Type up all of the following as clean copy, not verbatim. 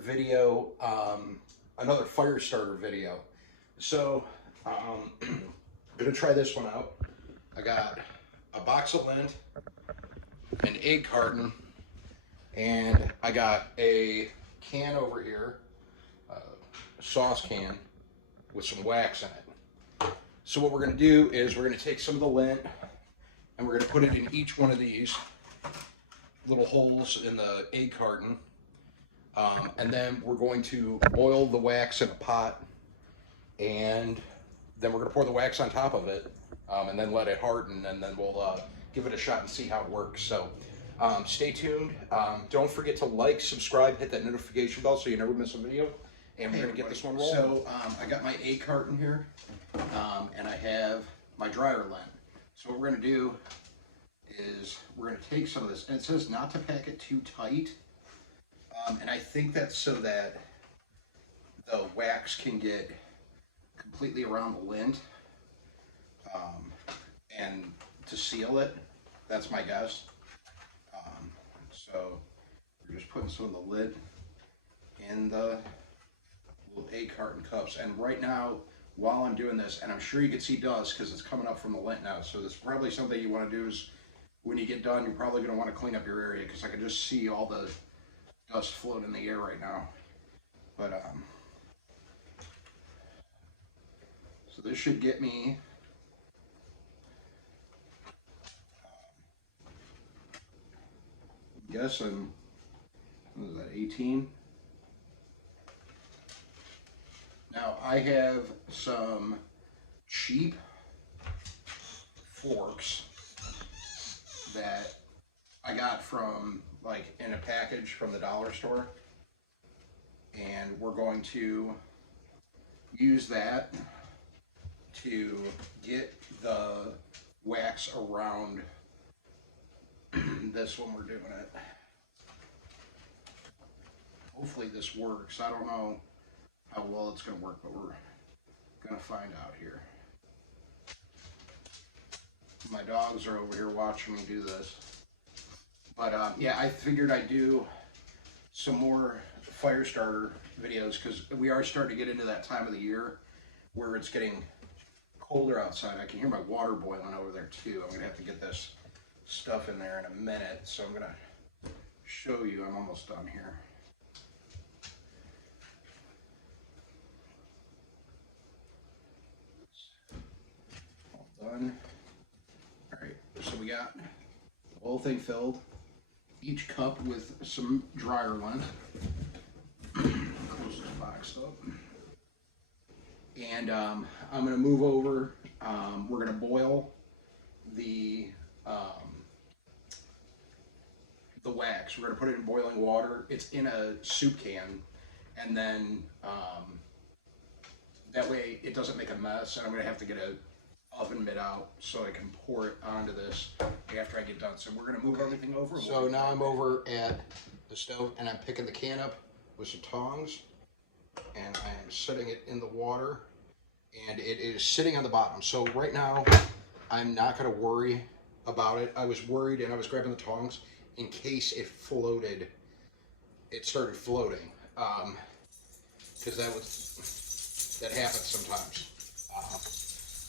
video, another fire starter video. So I'm gonna try this one out. I got a box of lint, an egg carton, and I got a can over here, a sauce can with some wax in it. So what we're gonna do is we're gonna take some of the lint and we're gonna put it in each one of these little holes in the egg carton. And then we're going to boil the wax in a pot, and then we're going to pour the wax on top of it, and then let it harden, and then we'll give it a shot and see how it works. So stay tuned. Don't forget to like, subscribe, hit that notification bell so you never miss a video, and we're going to get this one rolling. So I got my egg carton here, and I have my dryer lint. So what we're going to do is we're going to take some of this, and it says not to pack it too tight. And I think that's so that the wax can get completely around the lint, and to seal it. That's my guess. So we're just putting some of the lint in the little egg carton cups. And right now, while I'm doing this, and I'm sure you can see dust because it's coming up from the lint now. So this is probably something you want to do is when you get done, you're probably going to want to clean up your area because I can just see all the dust floating in the air right now. But so this should get me I'm guessing, what is that, 18? Now I have some cheap forks that I got from like in a package from the dollar store, and we're going to use that to get the wax around this when we're doing it. Hopefully this works. I don't know how well it's going to work, but we're going to find out here. My dogs are over here watching me do this. But yeah, I figured I'd do some more fire starter videos because we are starting to get into that time of the year where it's getting colder outside. I can hear my water boiling over there too. I'm gonna have to get this stuff in there in a minute. So I'm gonna show you, I'm almost done here. All done. All right, so we got the whole thing filled. Each cup with some dryer lint. Close this box up. And I'm going to move over. We're going to boil the wax. We're going to put it in boiling water. It's in a soup can, and then that way it doesn't make a mess. And I'm going to have to get a oven mitt out so I can pour it onto this after I get done. So we're going to move everything over. So now I'm over at the stove and I'm picking the can up with some tongs, and I am setting it in the water, and it is sitting on the bottom. So right now I'm not going to worry about it. I was worried, and I was grabbing the tongs in case it floated. It started floating because that happens sometimes.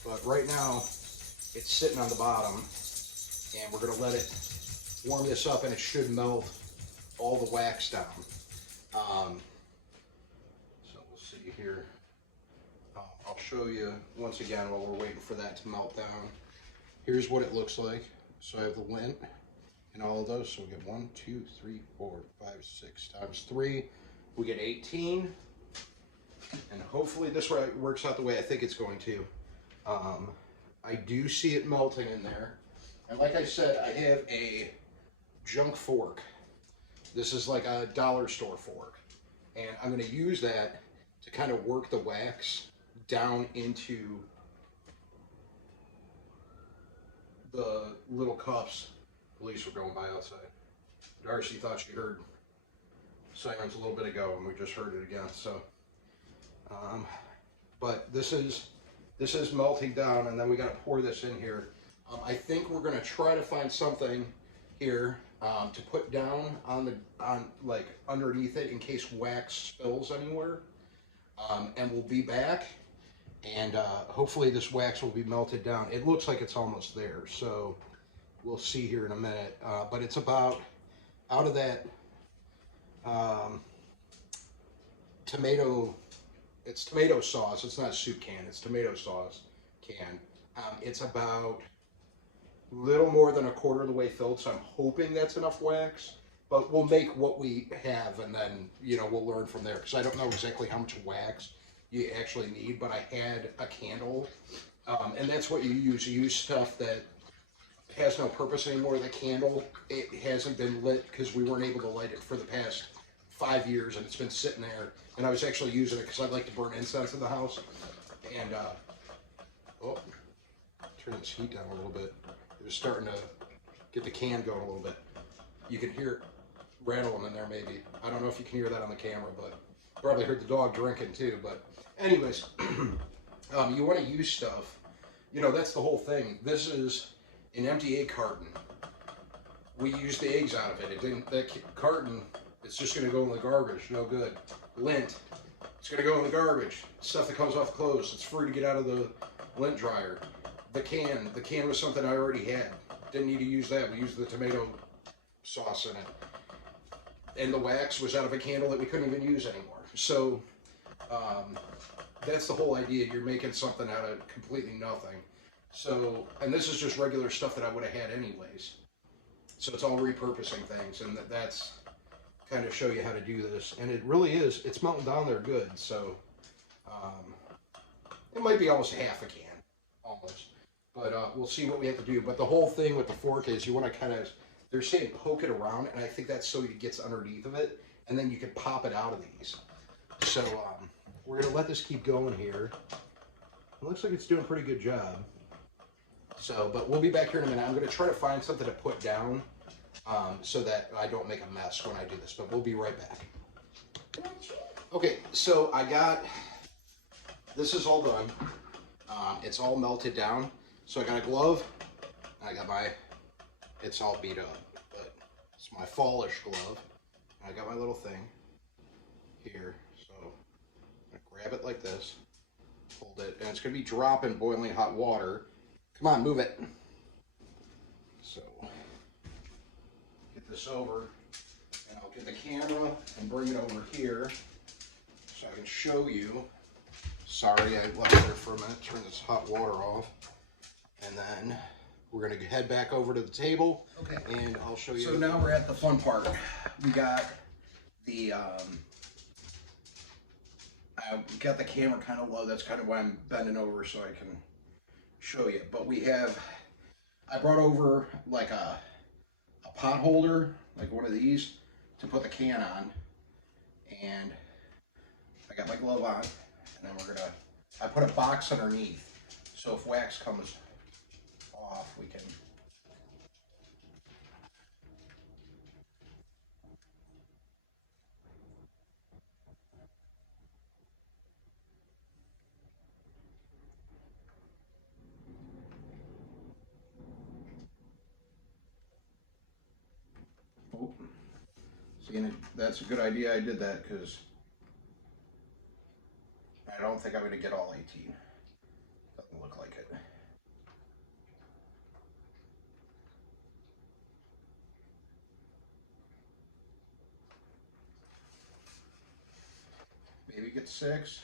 But right now, it's sitting on the bottom, and we're going to let it warm this up, and it should melt all the wax down. So we'll see here. I'll show you once again while we're waiting for that to melt down. Here's what it looks like. So I have the lint and all of those. So we get 1, 2, 3, 4, 5, 6 times 3. We get 18. And hopefully this works out the way I think it's going to. I do see it melting in there. And like I said, I have a junk fork. This is like a dollar store fork. And I'm going to use that to kind of work the wax down into the little cups. Police were going by outside. Darcy thought she heard sirens a little bit ago, and we just heard it again. So, but this is melting down, and then we got to pour this in here. I think we're going to try to find something here to put down on like underneath it in case wax spills anywhere. And we'll be back, and hopefully this wax will be melted down. It looks like it's almost there, so we'll see here in a minute. But it's about out of that tomato. It's tomato sauce. It's not a soup can. It's tomato sauce can. It's about a little more than a quarter of the way filled, so I'm hoping that's enough wax. But we'll make what we have, and then, you know, we'll learn from there. Because I don't know exactly how much wax you actually need, but I had a candle. And that's what you use. You use stuff that has no purpose anymore. The candle, it hasn't been lit because we weren't able to light it for the past 5 years, and it's been sitting there. And I was actually using it because I like to burn incense in the house. And, oh, turn this heat down a little bit. It was starting to get the can going a little bit. You can hear it rattling in there maybe. I don't know if you can hear that on the camera, but probably heard the dog drinking too. But anyways, you want to use stuff. You know, that's the whole thing. This is an empty egg carton. We used the eggs out of it. It didn't. That carton, it's just going to go in the garbage. No good. Lint, it's going to go in the garbage. Stuff that comes off clothes, it's free to get out of the lint dryer. The can was something I already had. Didn't need to use that. We used the tomato sauce in it. And the wax was out of a candle that we couldn't even use anymore. So that's the whole idea. You're making something out of completely nothing. So, and this is just regular stuff that I would have had anyways. So it's all repurposing things, and that's kind of show you how to do this. And it really is, it's melting down there good. So it might be almost half a can, almost. But we'll see what we have to do. But the whole thing with the fork is you want to kind of, they're saying poke it around, and I think that's so it gets underneath of it, and then you can pop it out of these. So we're going to let this keep going here. It looks like it's doing a pretty good job. So, but we'll be back here in a minute. I'm going to try to find something to put down so that I don't make a mess when I do this, but we'll be right back. Okay, so I got, this is all done. It's all melted down. So I got a glove, I got my, it's all beat up, but it's my fallish glove. I got my little thing here, so I'm gonna grab it like this, hold it, and it's gonna be dropping boiling hot water. Come on, move it. So, get this over, and I'll get the camera and bring it over here so I can show you. Sorry, I left there for a minute, turn this hot water off, and then we're gonna head back over to the table. Okay. And I'll show you. So now we're at the fun part. We got the, I got the camera kind of low. That's kind of why I'm bending over so I can show you. But we have, I brought over like a pot holder, like one of these, to put the can on. And I got my glove on. And then we're gonna, I put a box underneath. So if wax comes off, we can. Oh, see, and that's a good idea I did that because I don't think I'm going to get all 18. Doesn't look like it. Maybe get 6.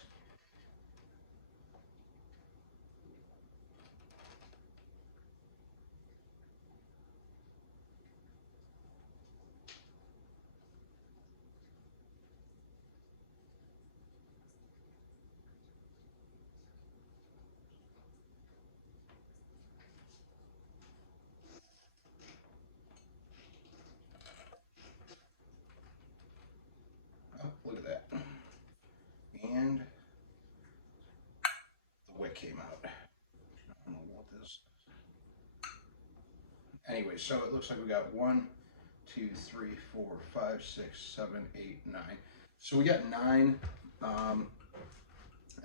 Look at that. And the wick came out. I don't know what this is. Anyway, so it looks like we got 1, 2, 3, 4, 5, 6, 7, 8, 9. So we got 9. And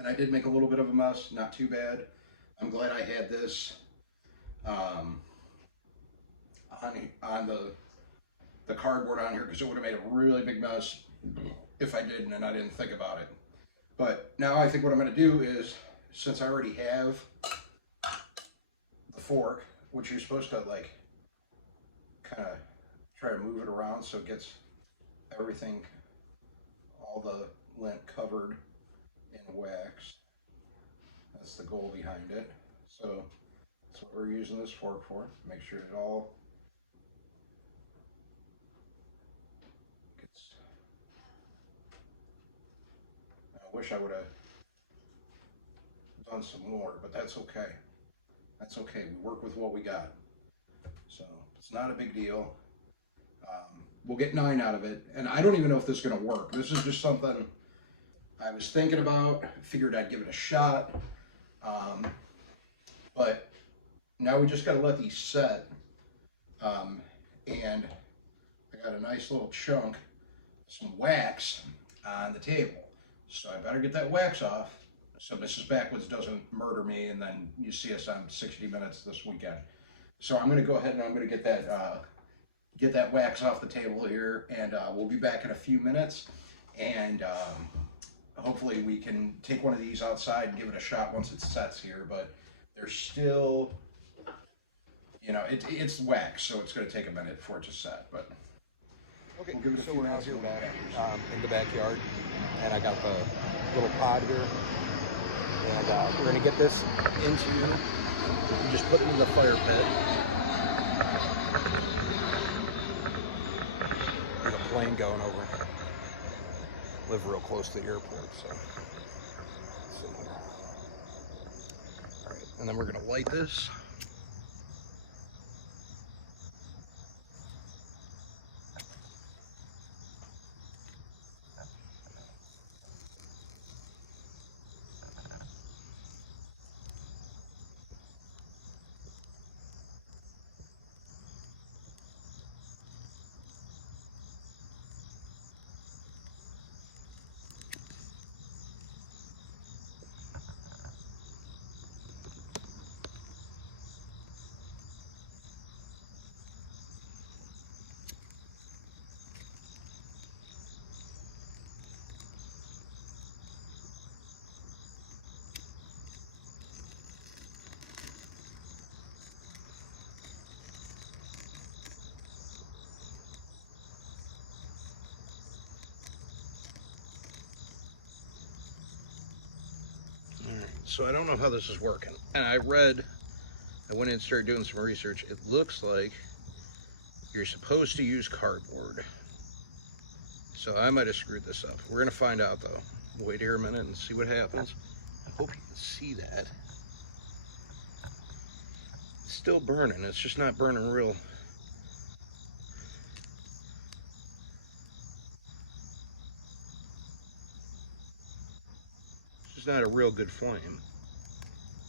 I did make a little bit of a mess, not too bad. I'm glad I had this on the the cardboard on here because it would have made a really big mess if I didn't and I didn't think about it. But now I think what I'm going to do is, since I already have the fork, which you're supposed to like kind of try to move it around so it gets everything, all the lint covered in wax. That's the goal behind it. So that's what we're using this fork for. Make sure it all gets. I wish I would have done some more, but that's okay. That's okay. We work with what we got. So it's not a big deal. We'll get 9 out of it. And I don't even know if this is going to work. This is just something I was thinking about. Figured I'd give it a shot. But now we just got to let these set. And I got a nice little chunk, some wax on the table. So I better get that wax off so Mrs. Backwoods doesn't murder me and then you see us on 60 Minutes this weekend. So I'm going to go ahead and I'm going to get that wax off the table here, and we'll be back in a few minutes. And hopefully we can take one of these outside and give it a shot once it sets here. But there's still, you know, it's wax, so it's going to take a minute for it to set. But okay, we'll so we're out here back in the backyard, and I got the little pod here, and we're going to get this into, just put it in the fire pit. There's a plane going over. Live real close to the airport, so. All right, and then we're going to light this. So I don't know how this is working. And I went in and started doing some research. It looks like you're supposed to use cardboard. So I might have screwed this up. We're gonna find out though. Wait here a minute and see what happens. I hope you can see that. It's still burning, it's just not burning real. It's not a real good flame.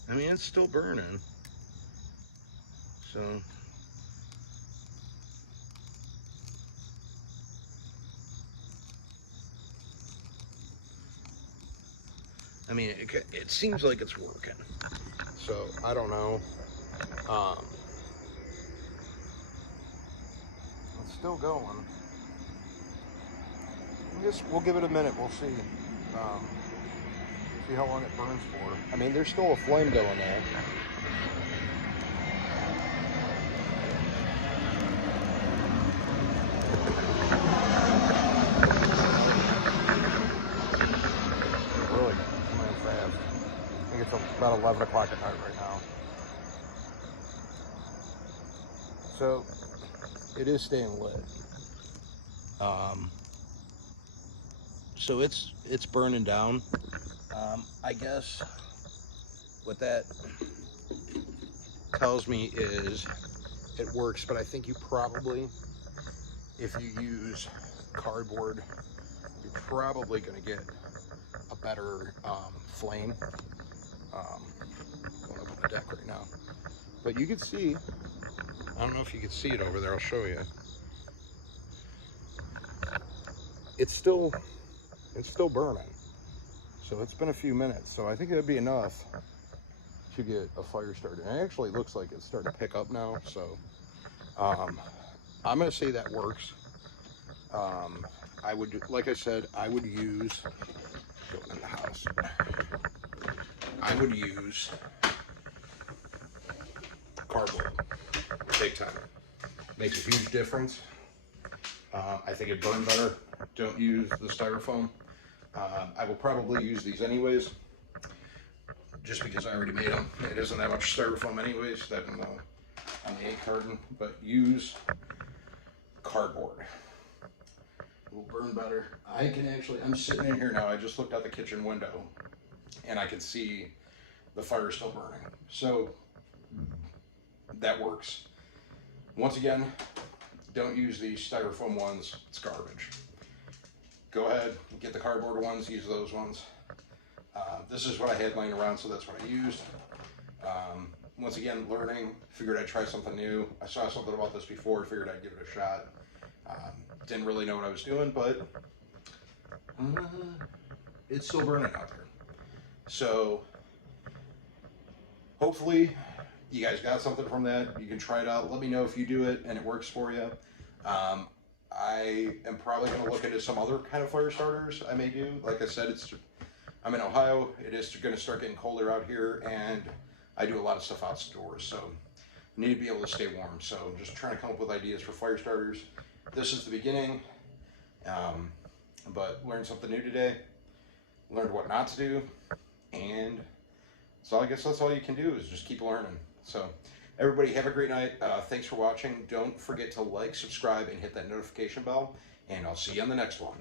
I mean, it's still burning. So. I mean, it seems like it's working. So, I don't know. It's still going. We'll give it a minute, we'll see. See how long it burns for. I mean, there's still a flame going there. Really coming fast. I think it's about 11 o'clock at night right now. So, it is staying lit. So it's burning down. I guess what that tells me is it works, but I think you probably, if you use cardboard, you're probably going to get a better flame. Going up on the deck right now. But you can see, I don't know if you can see it over there, I'll show you. It's still burning. So it's been a few minutes, so I think it'd be enough to get a fire started. And it actually looks like it's starting to pick up now, so I'm gonna say that works. I would, like I said, I would use, go in the house, I would use cardboard, big time. Makes a huge difference. I think it burns better. Don't use the styrofoam. I will probably use these anyways, just because I already made them. It isn't that much styrofoam anyways, that on the egg carton, but use cardboard. It will burn better. I can actually, I'm sitting in here now, I just looked out the kitchen window and I can see the fire still burning. So that works. Once again, don't use these styrofoam ones, it's garbage. Go ahead, get the cardboard ones, use those ones. This is what I had laying around, so that's what I used. Once again, learning, figured I'd try something new. I saw something about this before, figured I'd give it a shot. Didn't really know what I was doing, but it's still burning out there. So hopefully you guys got something from that. You can try it out. Let me know if you do it and it works for you. I am probably going to look into some other kind of fire starters I may do. Like I said, I'm in Ohio. It is going to start getting colder out here, and I do a lot of stuff outdoors, so I need to be able to stay warm. So I'm just trying to come up with ideas for fire starters. This is the beginning, but learned something new today. Learned what not to do, and so I guess that's all you can do is just keep learning. So everybody have a great night. Thanks for watching. Don't forget to like, subscribe, and hit that notification bell, and I'll see you on the next one.